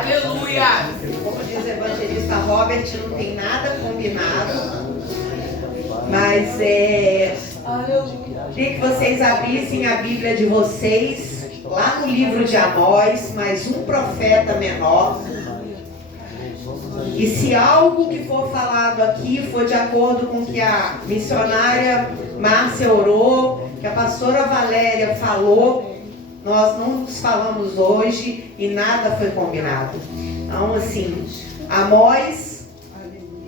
Aleluia! Como diz o evangelista Robert, não tem nada combinado, mas queria que vocês abrissem a Bíblia de vocês lá no livro de Amós, mais um profeta menor. E se algo que for falado aqui for de acordo com o que a missionária Márcia orou, que a pastora Valéria falou, nós não nos falamos hoje e nada foi combinado. Então, assim, Amós,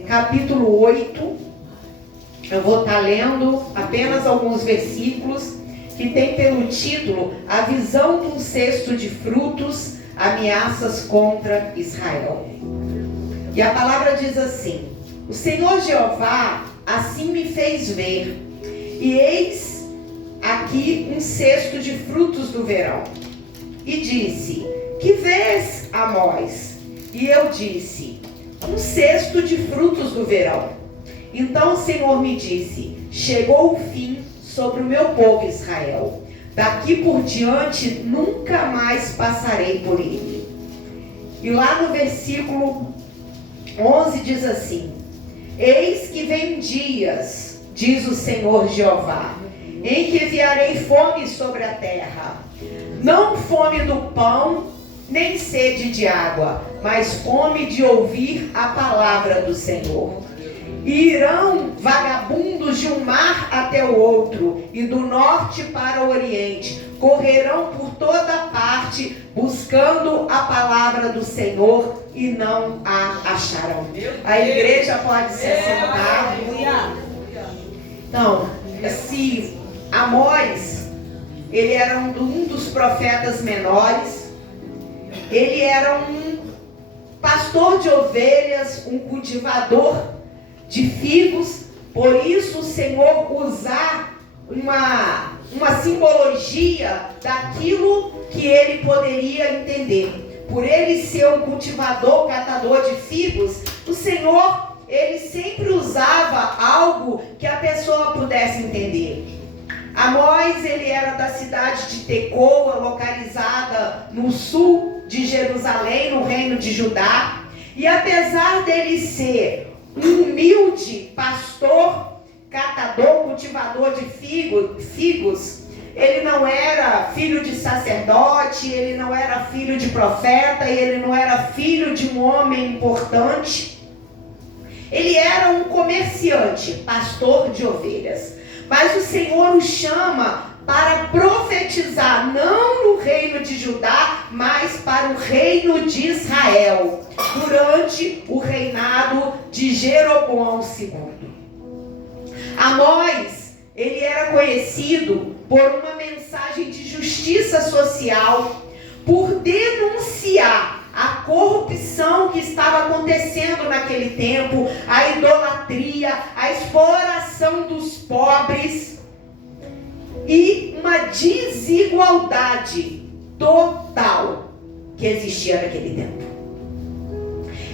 capítulo 8, eu vou estar lendo apenas alguns versículos que tem pelo título A visão de um cesto de frutos, ameaças contra Israel. E a palavra diz assim: O Senhor Jeová assim me fez ver, e eis aqui um cesto de frutos do verão. E disse: Que vês, Amós? E eu disse: Um cesto de frutos do verão. Então o Senhor me disse: Chegou o fim sobre o meu povo Israel. Daqui por diante nunca mais passarei por ele. E lá no versículo 11 diz assim: Eis que vem dias, diz o Senhor Jeová, em que enviarei fome sobre a terra, não fome do pão, nem sede de água, mas fome de ouvir a palavra do Senhor. E irão vagabundos de um mar até o outro, e do norte para o oriente, correrão por toda parte, buscando a palavra do Senhor, e não a acharão. A igreja pode se sentar. Então, esse Amós, ele era um dos profetas menores. Ele era um pastor de ovelhas, um cultivador de figos. Por isso o Senhor usar uma simbologia daquilo que ele poderia entender. Por ele ser um cultivador, catador de figos, o Senhor, ele sempre usava algo que a pessoa pudesse entender. Amós, ele era da cidade de Tecoa, localizada no sul de Jerusalém, no reino de Judá. E apesar dele ser um humilde pastor, catador, cultivador de figos, ele não era filho de sacerdote, ele não era filho de profeta, ele não era filho de um homem importante. Ele era um comerciante, pastor de ovelhas. Mas o Senhor o chama para profetizar, não no reino de Judá, mas para o reino de Israel, durante o reinado de Jeroboão II. Amós, ele era conhecido por uma mensagem de justiça social, por denunciar a corrupção que estava acontecendo naquele tempo, a idolatria, a exploração dos pobres e uma desigualdade total que existia naquele tempo.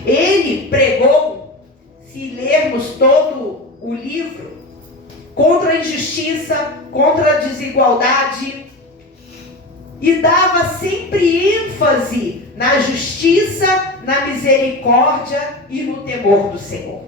Ele pregou, se lermos todo o livro, contra a injustiça, contra a desigualdade, e dava sempre ênfase na justiça, na misericórdia e no temor do Senhor.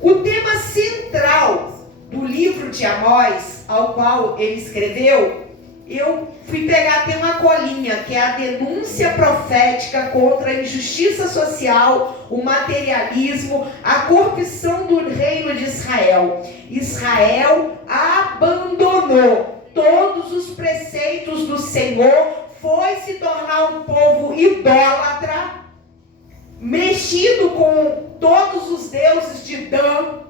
O tema central do livro de Amós, ao qual ele escreveu, eu fui pegar até uma colinha, que é a denúncia profética contra a injustiça social, o materialismo, a corrupção do reino de Israel. Israel abandonou todos os preceitos do Senhor, foi se tornar um povo idólatra, mexido com todos os deuses de Dan,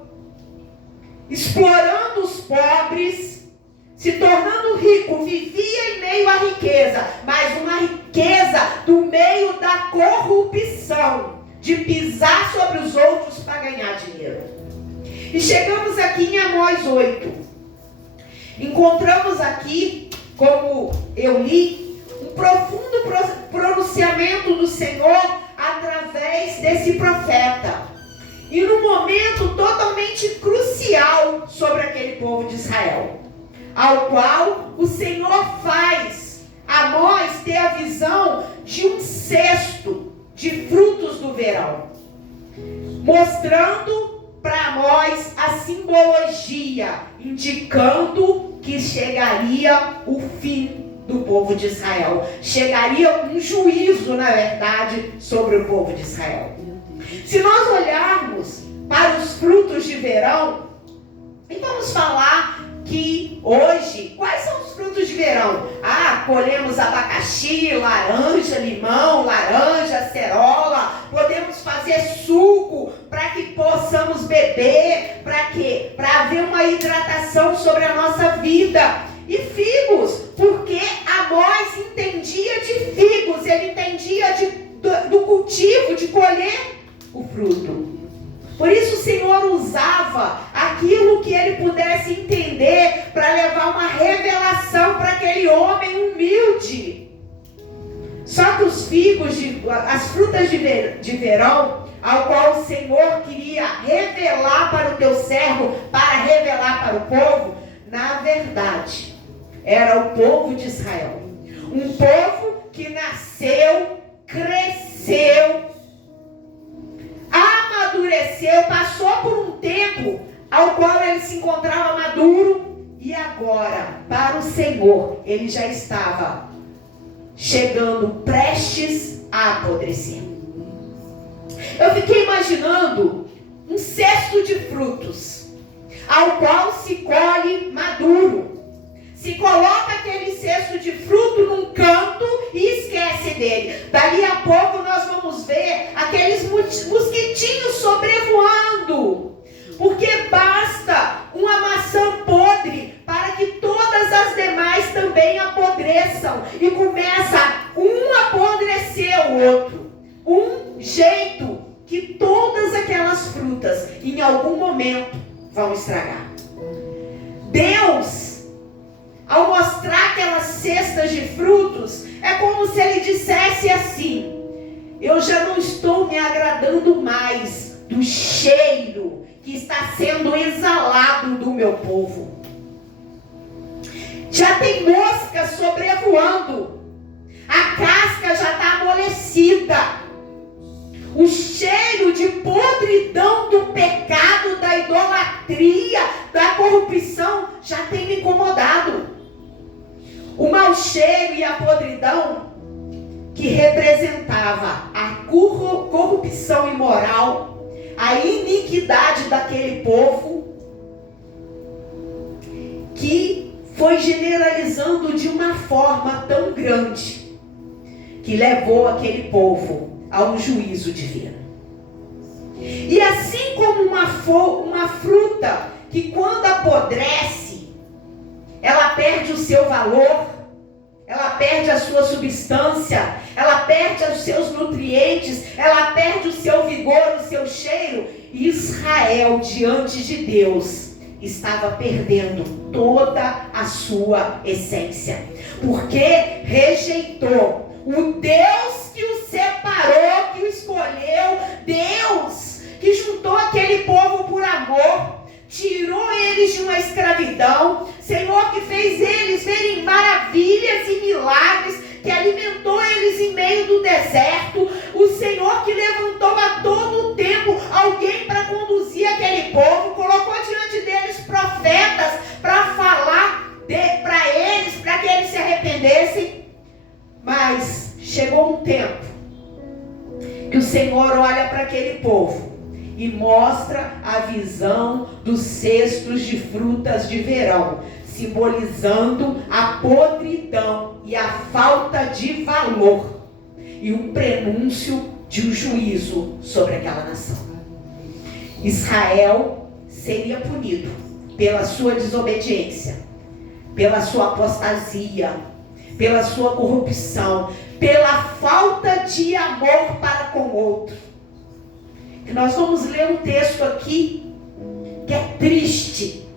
explorando os pobres, se tornando rico, vivia em meio à riqueza, mas uma riqueza do meio da corrupção, de pisar sobre os outros para ganhar dinheiro. E chegamos aqui em Amós 8. Encontramos aqui, como eu li, um profundo pronunciamento do Senhor através desse profeta. E num momento totalmente crucial sobre aquele povo de Israel, ao qual o Senhor faz Amós ter a visão de um cesto de verão, mostrando para nós a simbologia, indicando que chegaria o fim do povo de Israel. Chegaria um juízo, na verdade, sobre o povo de Israel. Se nós olharmos para os frutos de verão, e vamos falar que hoje, quais são os frutos de verão? Colhemos abacaxi, laranja, limão, laranja, acerola, podemos fazer suco para que possamos beber, para quê? Para haver uma hidratação sobre a nossa vida. E figos, porque Amós entendia de figos, ele entendia do cultivo, de colher o fruto. Por isso o Senhor usava aquilo que ele pudesse entender para levar uma revelação para aquele homem humilde. Só que os figos, as frutas de verão, ao qual o Senhor queria revelar para o teu servo, para revelar para o povo, na verdade, era o povo de Israel. Um povo que nasceu, cresceu, amadureceu, passou por um tempo ao qual ele se encontrava maduro, e agora, para o Senhor, ele já estava chegando, prestes a apodrecer. Eu fiquei imaginando um cesto de frutos, ao qual se colhe maduro. Se coloca aquele cesto de fruto num canto e esquece dele. Dali a pouco nós vamos ver aqueles mosquitinhos sobrevoando. Porque basta uma maçã podre para que todas as demais também apodreçam. E começa um a apodrecer o outro. Um jeito que todas aquelas frutas em algum momento vão estragar. Deus, ao mostrar aquelas cestas de frutos, é como se ele dissesse assim: eu já não estou me agradando mais do cheiro que está sendo exalado do meu povo. Já tem mosca sobrevoando, a casca já está amolecida, o cheiro de podridão do pecado, da idolatria, da corrupção já tem me incomodado. O mau cheiro e a podridão que representava a corrupção imoral, a iniquidade daquele povo, que foi generalizando de uma forma tão grande, que levou aquele povo a um juízo divino. E assim como uma fruta que quando apodrece, ela perde o seu valor, ela perde a sua substância, ela perde os seus nutrientes, ela perde o seu vigor, o seu cheiro. Israel, diante de Deus, estava perdendo toda a sua essência, porque rejeitou o Deus que o separou, que o escolheu, Deus que juntou aquele povo por amor, tirou eles de uma escravidão, Senhor que fez eles verem maravilhas e milagres, que alimentou eles em meio do deserto, o Senhor que levantou a todo tempo alguém para conduzir aquele povo, colocou diante deles profetas para falar para eles, para que eles se arrependessem. Mas chegou um tempo que o Senhor olha para aquele povo e mostra a visão dos cestos de frutas de verão, simbolizando a podridão e a falta de valor, e um prenúncio de um juízo sobre aquela nação. Israel seria punido pela sua desobediência, pela sua apostasia, pela sua corrupção, pela falta de amor para com o outro. E nós vamos ler um texto aqui que é triste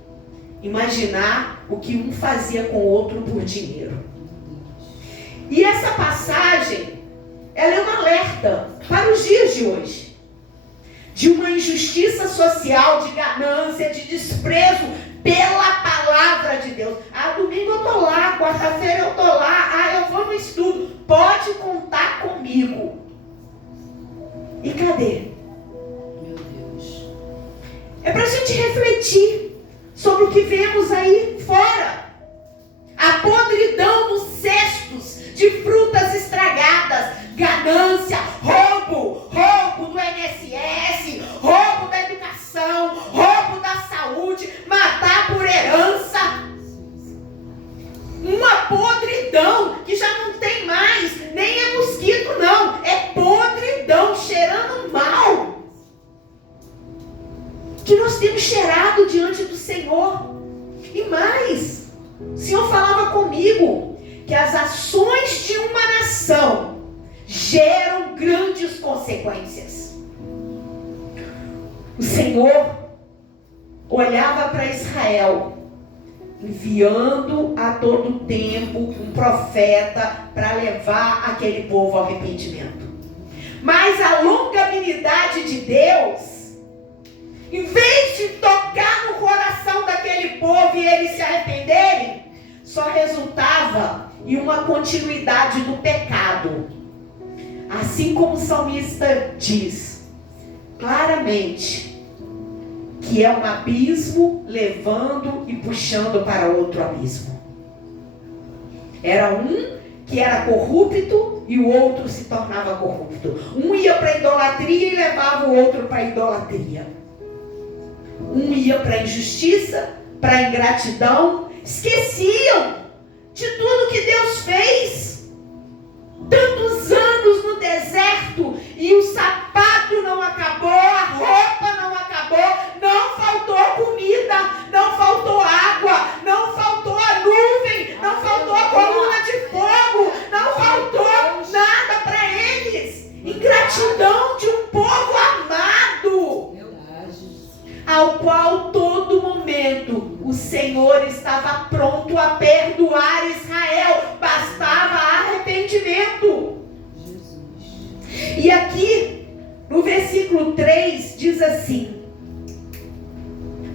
imaginar o que um fazia com o outro por dinheiro. E essa passagem, ela é um alerta para os dias de hoje, de uma injustiça social, de ganância, de desprezo pela palavra de Deus. Domingo eu estou lá, quarta-feira eu estou lá, eu vou no estudo, pode contar comigo. E cadê? É para a gente refletir sobre o que vemos aí fora. A podridão dos cestos de frutas estragadas, ganância, roubo do INSS, roubo da educação, roubo da saúde, matar por herança. Uma podridão que já não tem mais, nem é mosquito não, é podridão, cheirando mal. Que nós temos cheirado diante do Senhor. E mais, o Senhor falava comigo que as ações de uma nação geram grandes consequências. O Senhor olhava para Israel, enviando a todo tempo um profeta para levar aquele povo ao arrependimento. Mas a longanimidade de Deus, em vez de tocar no coração daquele povo e eles se arrependerem, só resultava em uma continuidade do pecado. Assim como o salmista diz claramente que é um abismo levando e puxando para outro abismo. Era um que era corrupto e o outro se tornava corrupto. Um ia para a idolatria e levava o outro para a idolatria. Um ia para a injustiça, para a ingratidão, esqueciam de tudo que Deus fez. Tantos anos no deserto e o sapato não acabou, a roupa não acabou, não faltou comida, não faltou água, não faltou a nuvem, não faltou a coluna de fogo, não faltou nada para eles. Ingratidão de um povo amado, ao qual todo momento o Senhor estava pronto a perdoar Israel, bastava arrependimento. E aqui no versículo 3 diz assim: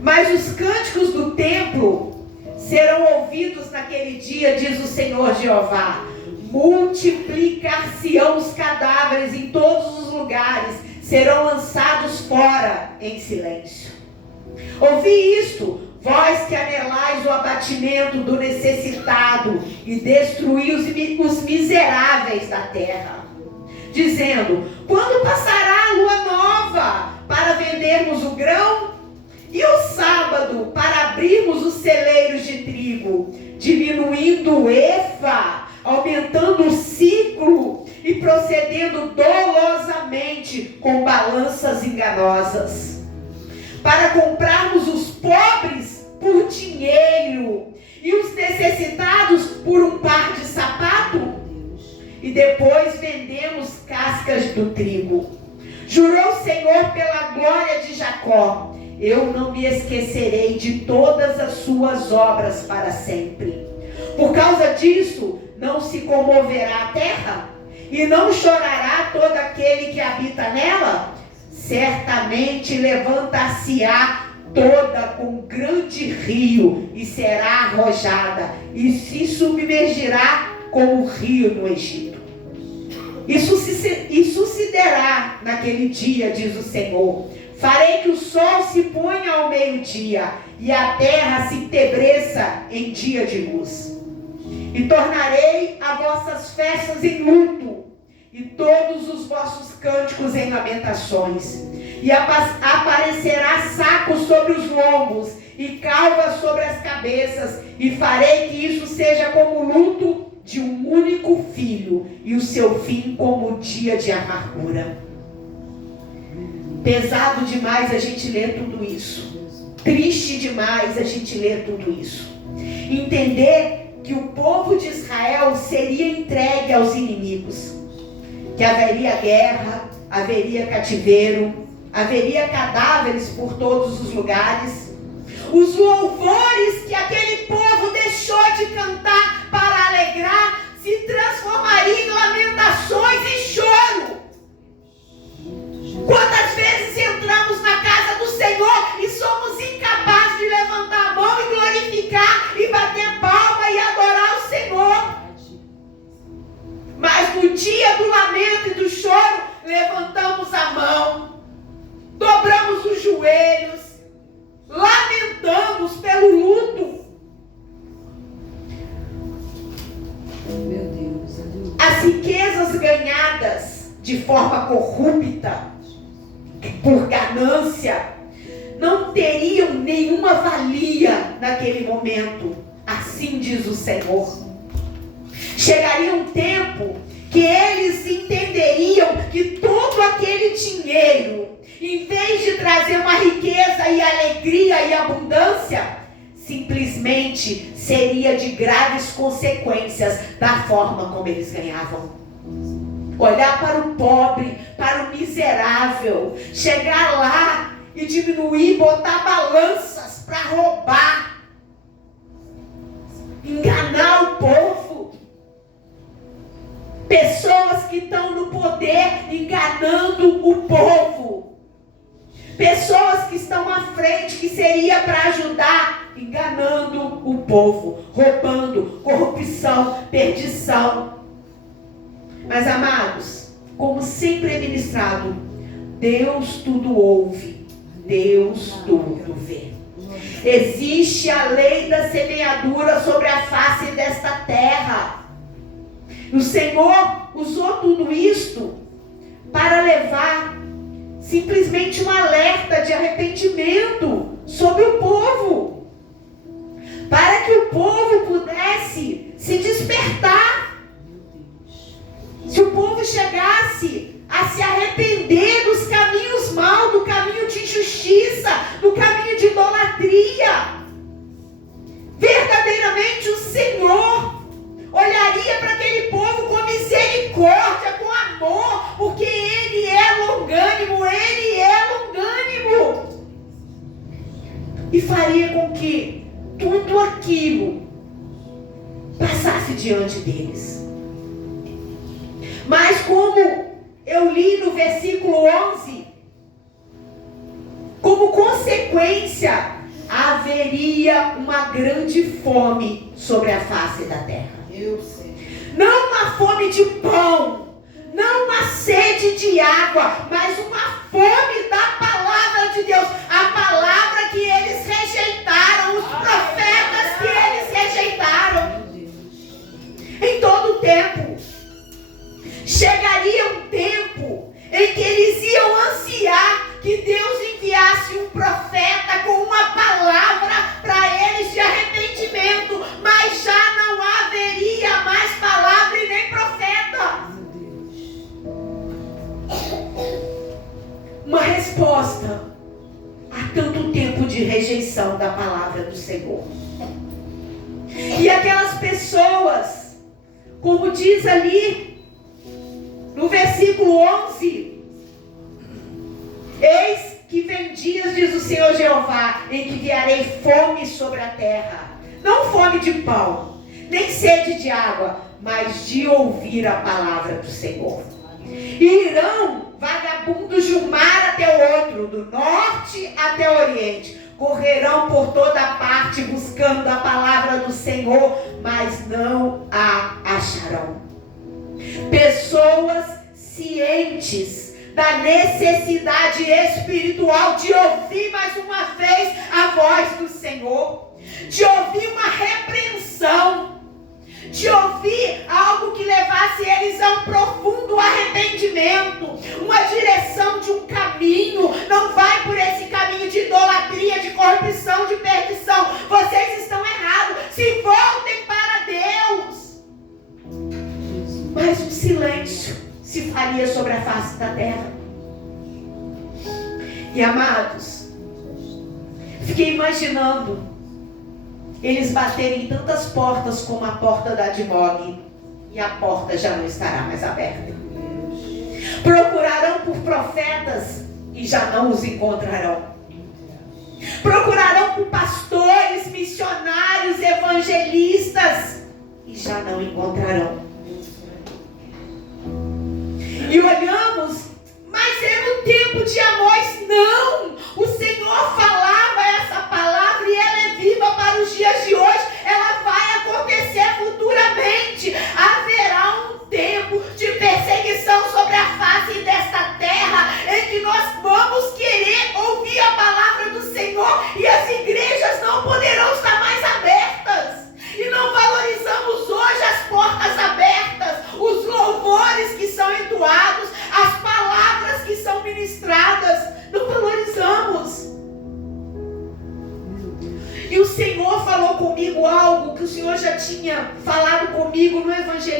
mas os cânticos do templo serão ouvidos naquele dia, diz o Senhor Jeová. Multiplicar-se-ão os cadáveres em todos os lugares, serão lançados fora em silêncio. Ouvi isto, vós que anelais o abatimento do necessitado e destruí os miseráveis da terra, dizendo: quando passará a lua nova para vendermos o grão? E o sábado para abrirmos os celeiros de trigo, diminuindo o efa, aumentando o ciclo e procedendo dolosamente com balanças enganosas, para comprarmos os pobres por dinheiro e os necessitados por um par de sapato? E depois vendemos cascas do trigo. Jurou o Senhor pela glória de Jacó: eu não me esquecerei de todas as suas obras para sempre. Por causa disso, não se comoverá a terra? E não chorará todo aquele que habita nela? Certamente levantar-se-á toda com grande rio e será arrojada e se submergirá como o rio no Egito. Isso sucederá naquele dia, diz o Senhor. Farei que o sol se ponha ao meio-dia e a terra se entebreça em dia de luz. E tornarei as vossas festas em luto e todos os vossos cânticos em lamentações. E aparecerá saco sobre os lombos e calva sobre as cabeças. E farei que isso seja como o luto de um único filho e o seu fim como o dia de amargura. Pesado demais a gente ler tudo isso. Triste demais a gente ler tudo isso. Entender que o povo de Israel seria entregue aos inimigos. Que haveria guerra, haveria cativeiro, haveria cadáveres por todos os lugares. Os louvores que aquele povo deixou de cantar para alegrar se transformariam em lamentações e choro. Quantas vezes entramos na casa do Senhor e somos incapazes de levantar a mão e glorificar e bater palma e adorar o Senhor? Mas no dia do lamento e do choro, levantamos a mão, dobramos os joelhos, lamentamos pelo luto. Meu Deus. As riquezas ganhadas de forma corrupta, por ganância, não teriam nenhuma valia naquele momento. Assim diz o Senhor. Chegaria um tempo que eles entenderiam que todo aquele dinheiro, em vez de trazer uma riqueza e alegria e abundância, simplesmente seria de graves consequências da forma como eles ganhavam. Olhar para o pobre, para o miserável, chegar lá e diminuir, botar balanças para roubar, enganar o povo. Pessoas que estão no poder enganando o povo. Pessoas que estão à frente, que seria para ajudar, enganando o povo, roubando, corrupção, perdição. Mas, amados, como sempre é ministrado, Deus tudo ouve, Deus tudo vê. Existe a lei da semeadura sobre a face desta terra. O Senhor usou tudo isto para levar simplesmente um alerta de arrependimento sobre o povo, para que o povo pudesse se despertar. Se o povo chegasse a se arrepender dos caminhos maus, do caminho de injustiça, do caminho de idolatria, verdadeiramente o Senhor olharia para aquele povo com misericórdia, com amor, porque Ele é longânimo, Ele é longânimo, e faria com que tudo aquilo passasse diante deles. Mas como eu li no versículo 11, como consequência, haveria uma grande fome sobre a face da terra. Eu sei. Não uma fome de pão, não uma sede de água, mas uma fome da palavra de Deus. A palavra que eles rejeitaram, os profetas que eles rejeitaram. Em todo o tempo. Chegaria um tempo em que eles iam ansiar que Deus enviasse um profeta com uma palavra para eles de arrependimento, mas já não haveria mais palavra e nem profeta. Uma resposta a tanto tempo de rejeição da palavra do Senhor. E aquelas pessoas, como diz ali no versículo 11, eis que vem dias, diz o Senhor Jeová, em que enviarei fome sobre a terra, não fome de pão, nem sede de água, mas de ouvir a palavra do Senhor. E irão vagabundos de um mar até o outro, do norte até o oriente, correrão por toda parte buscando a palavra do Senhor, mas não a acharão. Pessoas cientes da necessidade espiritual de ouvir mais uma vez a voz do Senhor, de ouvir uma repreensão, de ouvir algo que levasse eles a um profundo arrependimento, uma direção de um caminho. Não vai por esse caminho de idolatria, de corrupção, de perdição. Vocês estão errados. Se voltem para Deus. Mas um silêncio se faria sobre a face da terra. E amados, fiquei imaginando eles baterem em tantas portas como a porta da Admog, e a porta já não estará mais aberta. Procurarão por profetas e já não os encontrarão. Procurarão por pastores, missionários, evangelistas e já não encontrarão. E olhamos, mas era o tempo de Amós. Não, o Senhor falava essa palavra e ela é viva para os dias de hoje. Ela vai acontecer futuramente. Haverá um tempo de perseguição sobre a face desta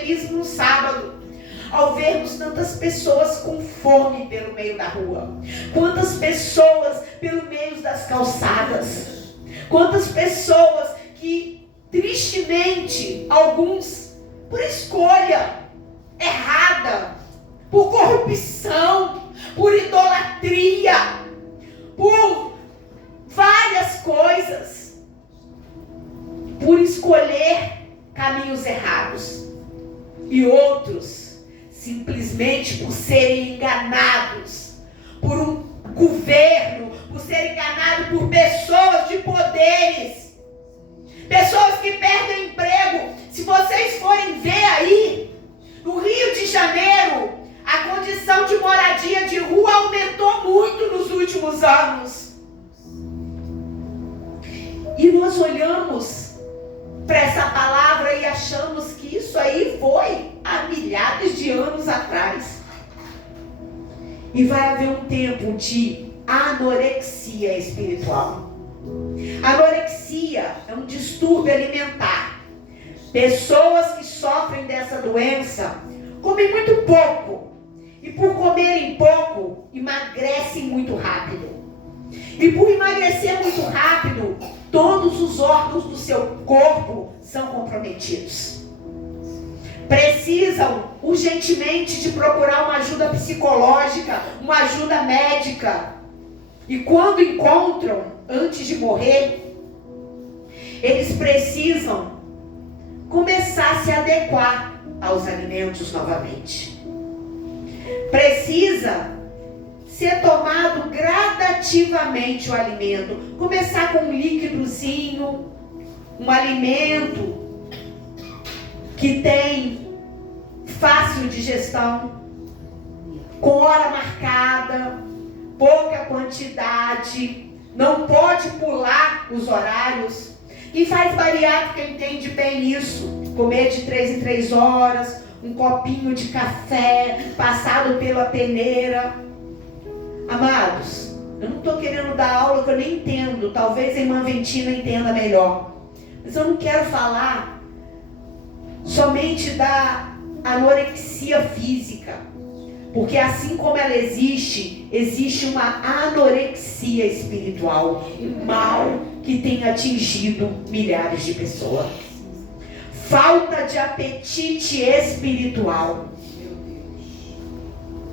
evangelismo no sábado, ao vermos tantas pessoas com fome pelo meio da rua, quantas pessoas pelo meio das calçadas, quantas pessoas que, tristemente, alguns, por escolha errada, por corrupção, por idolatria, por várias coisas, por escolher caminhos errados, e outros simplesmente por serem enganados por um governo, por serem enganados por pessoas de poderes, pessoas que perdem emprego. Se vocês forem ver aí, no Rio de Janeiro, a condição de moradia de rua aumentou muito nos últimos anos. E nós olhamos para essa palavra e achamos que isso aí foi há milhares de anos atrás. E vai haver um tempo de anorexia espiritual. Anorexia é um distúrbio alimentar. Pessoas que sofrem dessa doença comem muito pouco, e por comerem pouco, emagrecem muito rápido. E por emagrecer muito rápido, todos os órgãos do seu corpo são comprometidos. Precisam urgentemente de procurar uma ajuda psicológica, uma ajuda médica. E quando encontram, antes de morrer, eles precisam começar a se adequar aos alimentos novamente. Precisa ser tomado gradativamente o alimento. Começar com um líquidozinho, um alimento que tem fácil digestão, com hora marcada, pouca quantidade, não pode pular os horários. Quem faz bariátrica entende bem isso. Comer de 3 em 3 horas, um copinho de café passado pela peneira. Amados, eu não estou querendo dar aula que eu nem entendo. Talvez a irmã Ventina entenda melhor. Mas eu não quero falar somente da anorexia física. Porque assim como ela existe, existe uma anorexia espiritual. Um mal que tem atingido milhares de pessoas. Falta de apetite espiritual.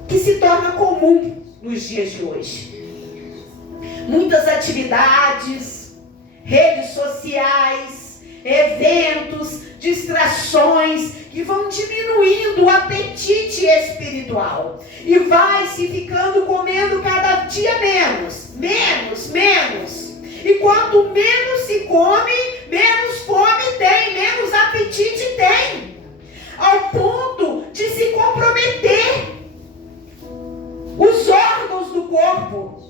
Que se torna comum nos dias de hoje. Muitas atividades, redes sociais, eventos, distrações que vão diminuindo o apetite espiritual. E vai se ficando comendo cada dia menos. E quanto menos se come, menos fome tem, menos apetite tem. Ao ponto de se comprometer. Os órgãos do corpo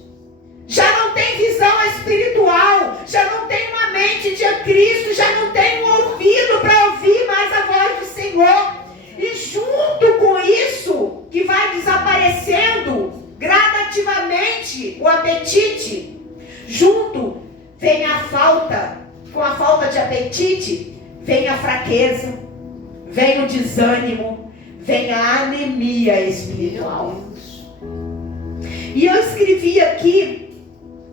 já não tem visão espiritual, já não tem uma mente de Cristo, já não tem um ouvido para ouvir mais a voz do Senhor. E junto com isso, que vai desaparecendo gradativamente o apetite, junto vem a falta, com a falta de apetite, vem a fraqueza, vem o desânimo, vem a anemia espiritual. E eu escrevi aqui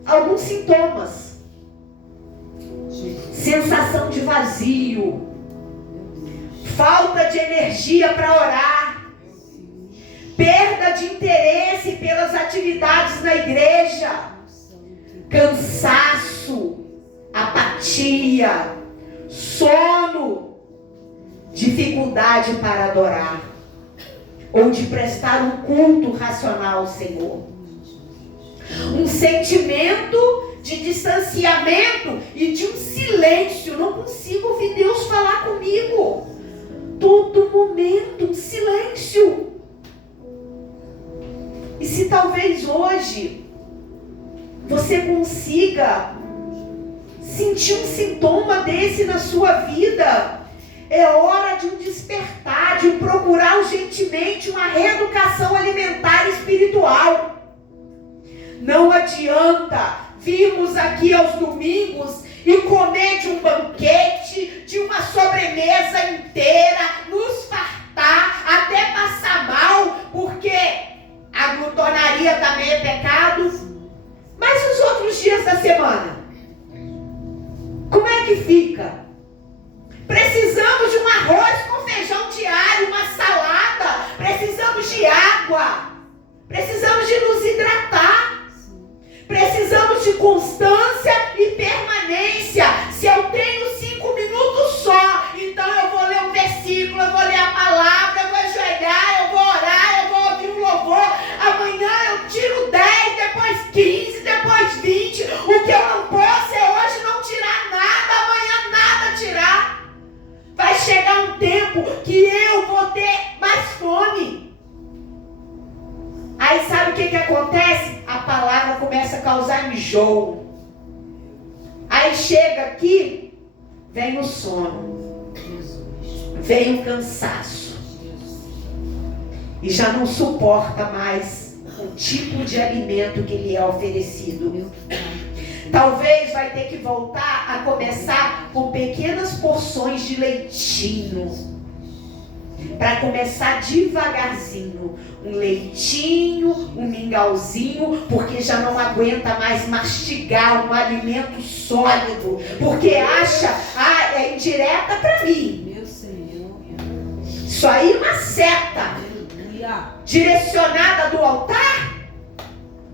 alguns sintomas. Sensação de vazio, falta de energia para orar, perda de interesse pelas atividades na igreja, cansaço, apatia, sono, dificuldade para adorar ou de prestar um culto racional ao Senhor. Um sentimento de distanciamento e de um silêncio. Não consigo ouvir Deus falar comigo. Todo momento, um silêncio. E se talvez hoje você consiga sentir um sintoma desse na sua vida, é hora de um despertar, de procurar urgentemente uma reeducação alimentar e espiritual. Não adianta virmos aqui aos domingos e comer de um banquete, de uma sobremesa inteira, nos fartar fartar, até passar mal, porque a glutonaria também é pecado. Mas os outros dias da semana, como é que fica? Precisamos de um arroz com feijão diário, uma salada, precisamos de água, precisamos de nos hidratar, precisamos de constância e permanência. Se eu tenho 5 minutos só, então eu vou ler um versículo, eu vou ler a palavra, eu vou ajoelhar, eu vou orar, eu vou ouvir um louvor. Amanhã eu tiro 10, depois 15, depois 20. O que eu não posso é hoje não tirar nada, amanhã nada tirar. Vai chegar um tempo que eu vou ter mais fome. Aí sabe o que acontece? A palavra começa a causar enjoo. Aí chega aqui, vem o sono, vem o cansaço. E já não suporta mais o tipo de alimento que lhe é oferecido. Talvez vai ter que voltar a começar com pequenas porções de leitinho. Para começar devagarzinho. Um leitinho, um mingauzinho, porque já não aguenta mais mastigar um alimento sólido. Porque acha, é indireta para mim. Meu Senhor. Isso aí é uma seta. Direcionada do altar.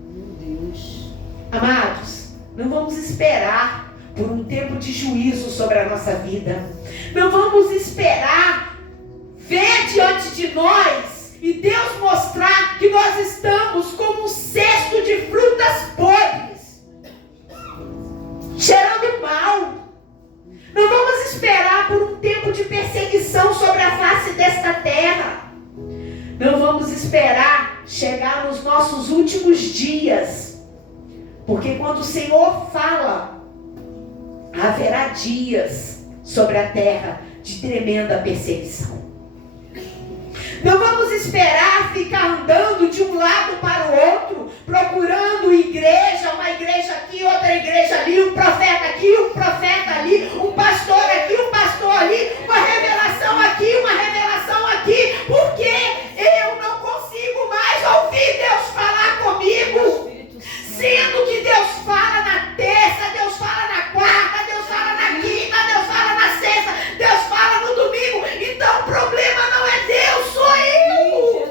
Meu Deus. Amados, não vamos esperar por um tempo de juízo sobre a nossa vida. Não vamos esperar ver diante de nós e Deus mostrar que nós estamos como um cesto de frutas podres, cheirando mal. Não vamos esperar por um tempo de perseguição sobre a face desta terra. Não vamos esperar chegar nos nossos últimos dias, porque quando o Senhor fala, haverá dias sobre a terra de tremenda perseguição. Não vamos esperar ficar andando de um lado para o outro, procurando igreja, uma igreja aqui, outra igreja ali, um profeta aqui, um profeta ali, um pastor aqui, um pastor ali, uma revelação aqui, uma revelação aqui, porque eu não consigo mais ouvir Deus falar comigo. Sendo que Deus fala na terça, Deus fala na quarta, Deus fala na quinta, Deus fala na sexta, Deus fala no domingo. Então o problema não é Deus, sou eu.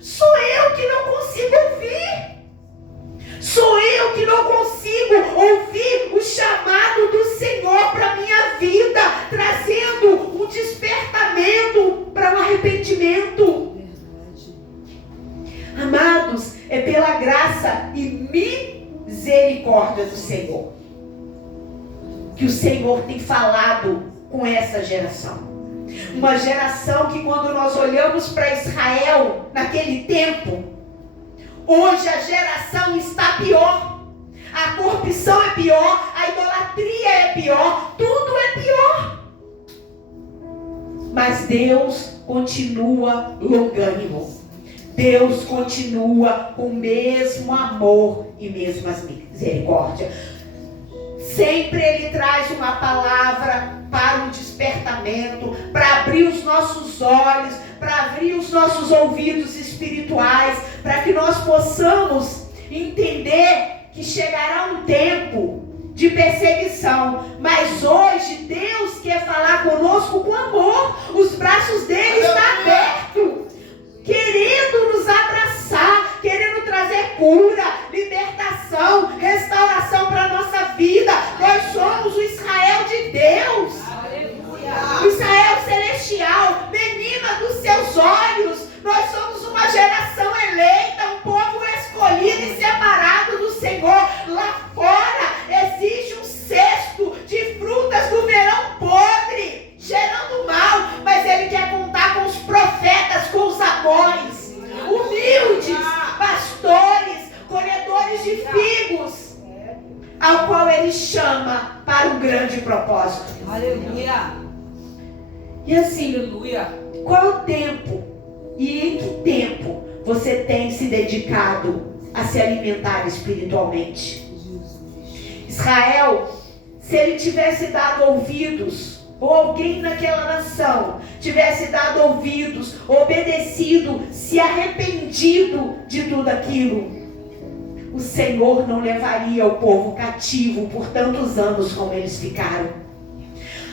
Sou eu que não consigo ouvir. Sou eu que não consigo ouvir o chamado do Senhor para a minha vida, trazendo um despertamento para um arrependimento. Amados, é pela graça e misericórdia do Senhor que o Senhor tem falado com essa geração. Uma geração que, quando nós olhamos para Israel naquele tempo, hoje a geração está pior. A corrupção é pior, a idolatria é pior, tudo é pior. Mas Deus continua longânimo. Deus continua com o mesmo amor e mesma misericórdia. Sempre Ele traz uma palavra para o despertamento, para abrir os nossos olhos, para abrir os nossos ouvidos espirituais, para que nós possamos entender que chegará um tempo de perseguição. Mas hoje Deus quer falar conosco com amor. Os braços dele estão abertos, querendo nos abraçar, querendo trazer cura, libertação, restauração para a nossa vida. Nós somos o Israel de Deus. O Israel celestial, menina dos seus olhos. Nós somos uma geração eleita, um povo escolhido e separado do Senhor. Lá fora existe um cesto de frutas do verão podre, cheirando mal, mas Ele quer contar com os profetas, com os amores, humildes, pastores, colhedores de figos, ao qual Ele chama para um grande propósito. Aleluia. E assim, Aleluia. qual é o tempo e em que tempo você tem se dedicado a se alimentar espiritualmente? Israel, se ele tivesse dado ouvidos ou alguém naquela nação tivesse dado ouvidos, obedecido, se arrependido de tudo aquilo, o Senhor não levaria o povo cativo por tantos anos como eles ficaram.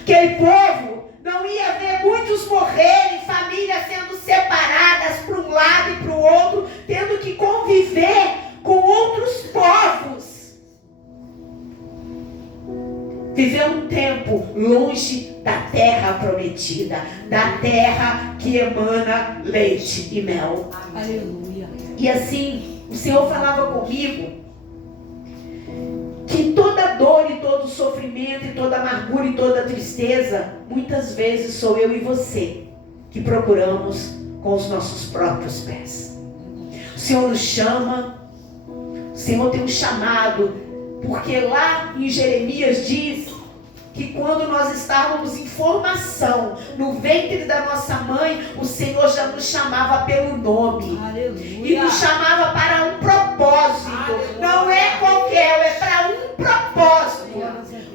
Aquele povo não ia ver muitos morrerem, famílias sendo separadas para um lado e para o outro, tendo que conviver com outros povos. Viver um tempo longe da terra prometida, da terra que emana leite e mel. Aleluia. E assim, o Senhor falava comigo que toda dor e todo sofrimento e toda amargura e toda tristeza, muitas vezes sou eu e você que procuramos com os nossos próprios pés. O Senhor nos chama, o Senhor tem um chamado, porque lá em Jeremias diz que quando nós estávamos em formação no ventre da nossa mãe, o Senhor já nos chamava pelo nome. Aleluia. E nos chamava para um propósito. Aleluia. Não é qualquer, é para um propósito.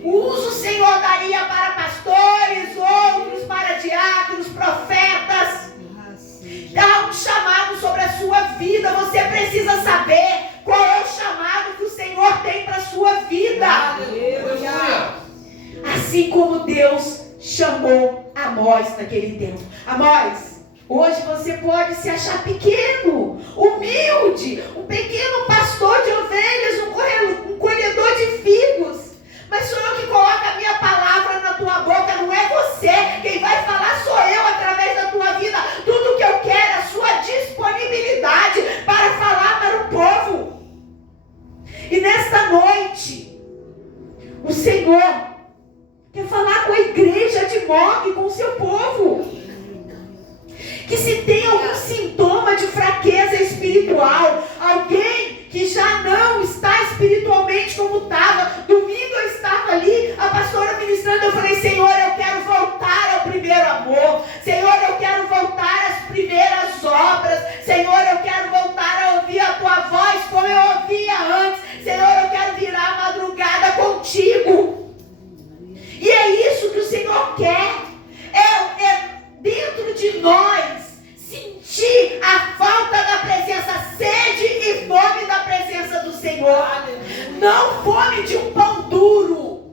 O uso o Senhor daria para pastores, outros para diáconos, profetas. Há um chamado sobre a sua vida. Você precisa saber qual é o chamado que o Senhor tem para a sua vida. Aleluia. Assim como Deus chamou Amós naquele tempo. Amós, hoje você pode se achar pequeno, humilde, um pequeno pastor de ovelhas, um colhedor de figos. Mas sou eu que coloco a minha palavra na tua boca, não é você. Quem vai falar sou eu através da tua vida. Tudo que eu quero é a sua disponibilidade para falar para o povo. E nesta noite, o Senhor quer falar com a igreja de Mogue, com o seu povo. Que se tem algum sintoma de fraqueza espiritual, alguém que já não está espiritualmente como estava. Domingo eu estava ali, a pastora ministrando, eu falei: Senhor, eu quero voltar ao primeiro amor. Senhor, eu quero voltar às primeiras obras. Senhor, eu quero voltar a ouvir a tua voz como eu ouvia antes. Senhor, eu quero virar a madrugada contigo. E é isso que o Senhor quer. É dentro de nós sentir a falta da presença, sede e fome da presença do Senhor. Não fome de um pão duro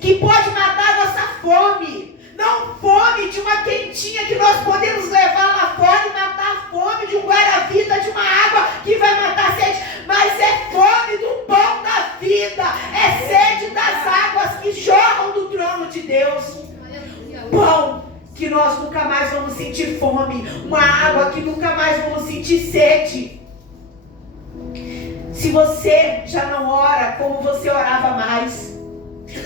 que pode matar a nossa fome. Não fome de uma quentinha que nós podemos levar lá fora e matar a fome, de um guaravita, de uma água que vai matar a sede. Mas é fome do pão da vida. É sede das águas que jorram do trono de Deus. Pão que nós nunca mais vamos sentir fome. Uma água que nunca mais vamos sentir sede. Se você já não ora como você orava mais,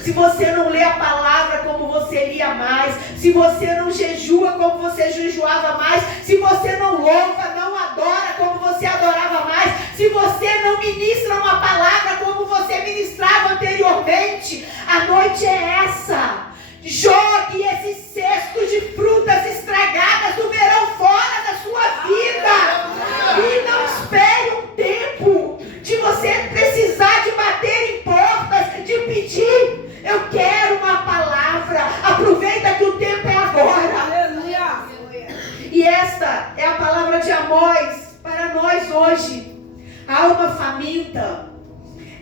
se você não lê a palavra como você lia mais, se você não jejua como você jejuava mais, se você não louva, não adora como você adorava mais, se você não ministra uma palavra como você ministrava anteriormente, a noite é essa. Jogue esse cesto de frutas estragadas do verão fora da sua vida. E não espere um tempo de você precisar de bater em portas, de pedir. Eu quero uma palavra. Aproveita que o tempo é agora. Aleluia. E esta é a palavra de Amós para nós hoje. A alma faminta,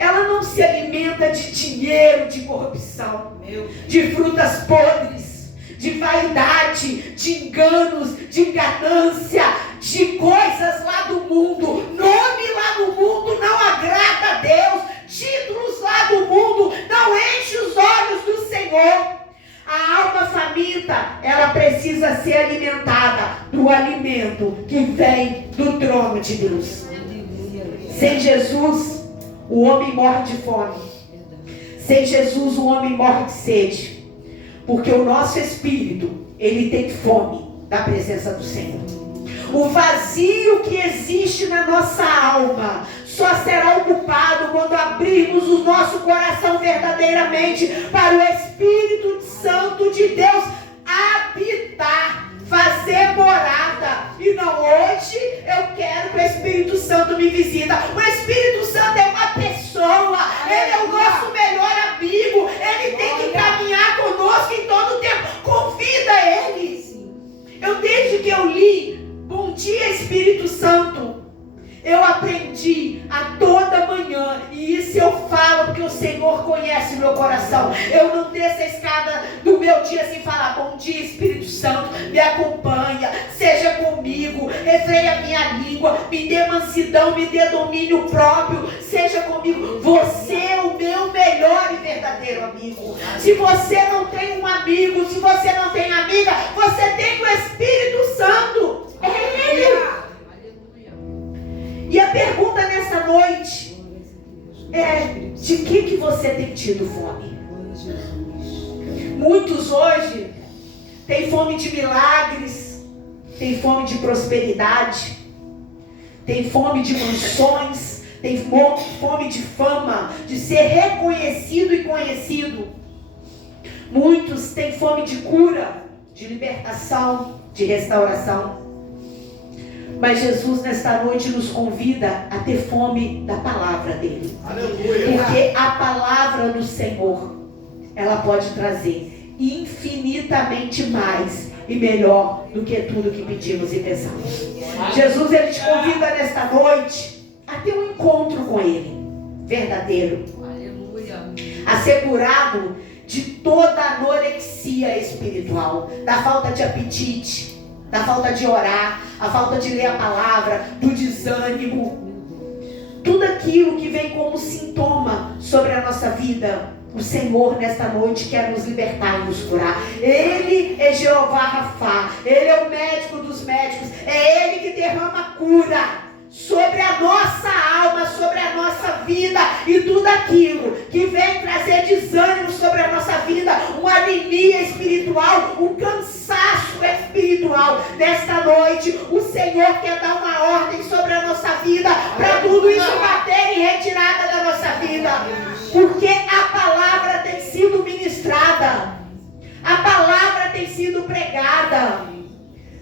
ela não se alimenta de dinheiro, de corrupção, de frutas podres, de vaidade, de enganos, de ganância, de coisas lá do mundo. Nome lá no mundo não agrada a Deus. Títulos lá do mundo não enche os olhos do Senhor. A alma faminta, ela precisa ser alimentada do alimento que vem do trono de Deus. Sem Jesus, o homem morre de fome. Sem Jesus, o homem morre de sede. Porque o nosso espírito, ele tem fome da presença do Senhor. O vazio que existe na nossa alma só será ocupado quando abrirmos o nosso coração verdadeiramente para o Espírito Santo de Deus habitar, fazer morada. E não, hoje eu quero que o Espírito Santo me visita. O Espírito Santo é uma pessoa, ele é o nosso melhor amigo, ele tem que caminhar conosco em Desde que eu li Bom Dia Espírito Santo, eu aprendi a toda manhã, e isso eu falo porque o Senhor conhece o meu coração. Eu não desço a escada do meu dia sem falar: bom dia Espírito Santo, me acompanha, seja comigo, refreia a minha língua, me dê mansidão, me dê domínio próprio, seja comigo. Você é o meu melhor e verdadeiro amigo. Se você não tem um amigo, se você não tem amiga, você tem o Espírito Santo. É Ele. E a pergunta nessa noite é: de que você tem tido fome? Muitos hoje têm fome de milagres, têm fome de prosperidade, têm fome de mansões, têm fome de fama, de ser reconhecido e conhecido. Muitos têm fome de cura, de libertação, de restauração. Mas Jesus nesta noite nos convida a ter fome da palavra dele. Aleluia. Porque a palavra do Senhor, ela pode trazer infinitamente mais e melhor do que tudo que pedimos e pensamos. Jesus, ele te convida nesta noite a ter um encontro com ele, verdadeiro. Aleluia. Assegurado de toda a anorexia espiritual, da falta de apetite, da falta de orar, a falta de ler a palavra, do desânimo, tudo aquilo que vem como sintoma sobre a nossa vida. O Senhor nesta noite quer nos libertar e nos curar. Ele é Jeová Rafá, Ele é o médico dos médicos, é Ele que derrama cura sobre a nossa alma, sobre a nossa vida, e tudo aquilo que vem trazer desânimo sobre a nossa vida, uma anemia espiritual, um cansaço espiritual. Nesta noite o Senhor quer dar uma ordem sobre a nossa vida, para tudo isso bater em retirada da nossa vida, porque a palavra tem sido ministrada, a palavra tem sido pregada.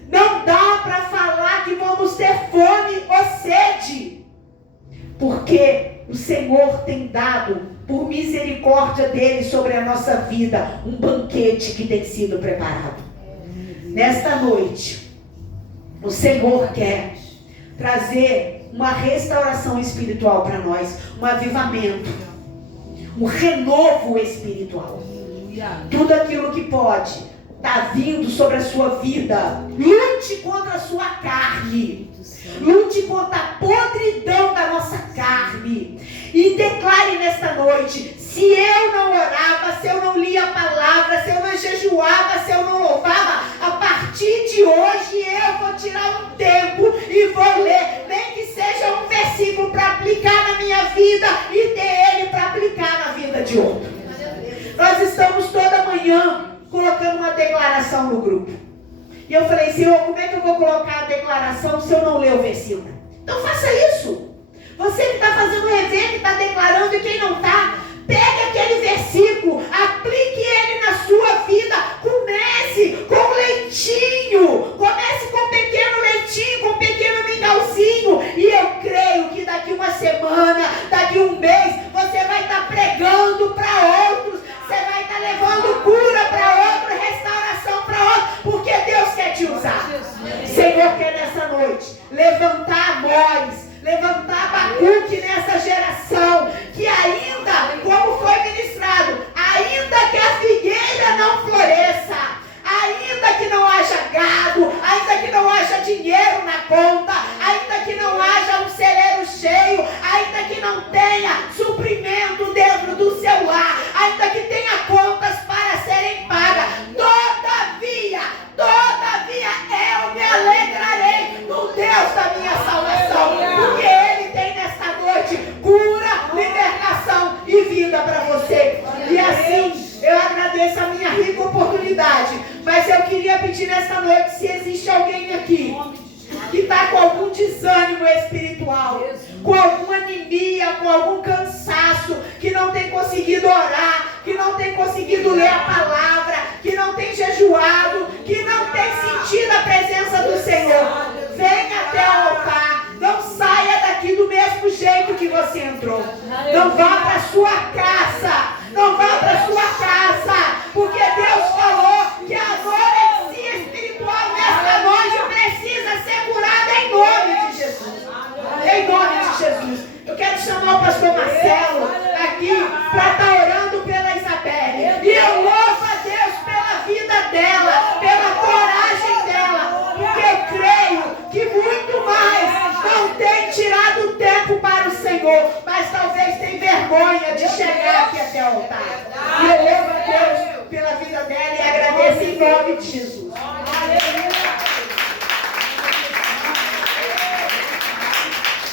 Não dá para falar que vamos ter fome ou sede, porque o Senhor tem dado, por misericórdia dele sobre a nossa vida, um banquete que tem sido preparado. Nesta noite, o Senhor quer trazer uma restauração espiritual para nós, um avivamento, um renovo espiritual. Tudo aquilo que pode está vindo sobre a sua vida, lute contra a sua carne, lute contra a podridão da nossa carne, e declare nesta noite: se eu não orava, se eu não lia a palavra, se eu não jejuava, se eu não louvava, a partir de hoje eu vou tirar um tempo e vou ler, nem que seja um versículo para aplicar na minha vida, e ter ele para aplicar na vida de outro. Nós estamos toda manhã colocando uma declaração no grupo, e eu falei: Senhor, como é que eu vou colocar a declaração se eu não ler o versículo? Então faça isso. Você que está fazendo o rever, que está declarando, e quem não está, pegue aquele versículo, aplique ele na sua vida. Comece com leitinho, comece com pequeno leitinho, com pequeno mingauzinho, e eu creio que daqui uma semana, daqui um mês, você vai estar pregando para outros, você vai estar levando cura para outro, restauração para outro, porque Deus quer te usar. Senhor, quer nessa noite levantar nós, levantar Abacuque nessa geração, que ainda, como foi ministrado, ainda que a figueira não floresça, ainda que não haja gado, ainda que não haja dinheiro na conta, ainda que não haja um celeiro cheio, ainda que não tenha suprimento dentro do seu lar, ainda que tenha contas para serem pagas, todavia eu me alegrarei no Deus da minha salvação, porque Ele tem nesta noite cura, libertação e vida para você. E assim, eu agradeço a minha rica oportunidade, mas eu queria pedir nesta noite, se existe alguém aqui que está com algum desânimo espiritual, com alguma anemia, com algum cansaço, que não tem conseguido orar, que não tem conseguido ler a palavra, que não tem jejuado, que não tem sentido a presença do Senhor, venha até o altar. Não saia daqui do mesmo jeito que você entrou. Não vá para sua casa, não vá para sua casa, porque Deus falou que a anorexia espiritual nesta vergonha de chegar aqui até o altar. E eu louvo a Deus pela vida dela e agradeço em nome de Jesus.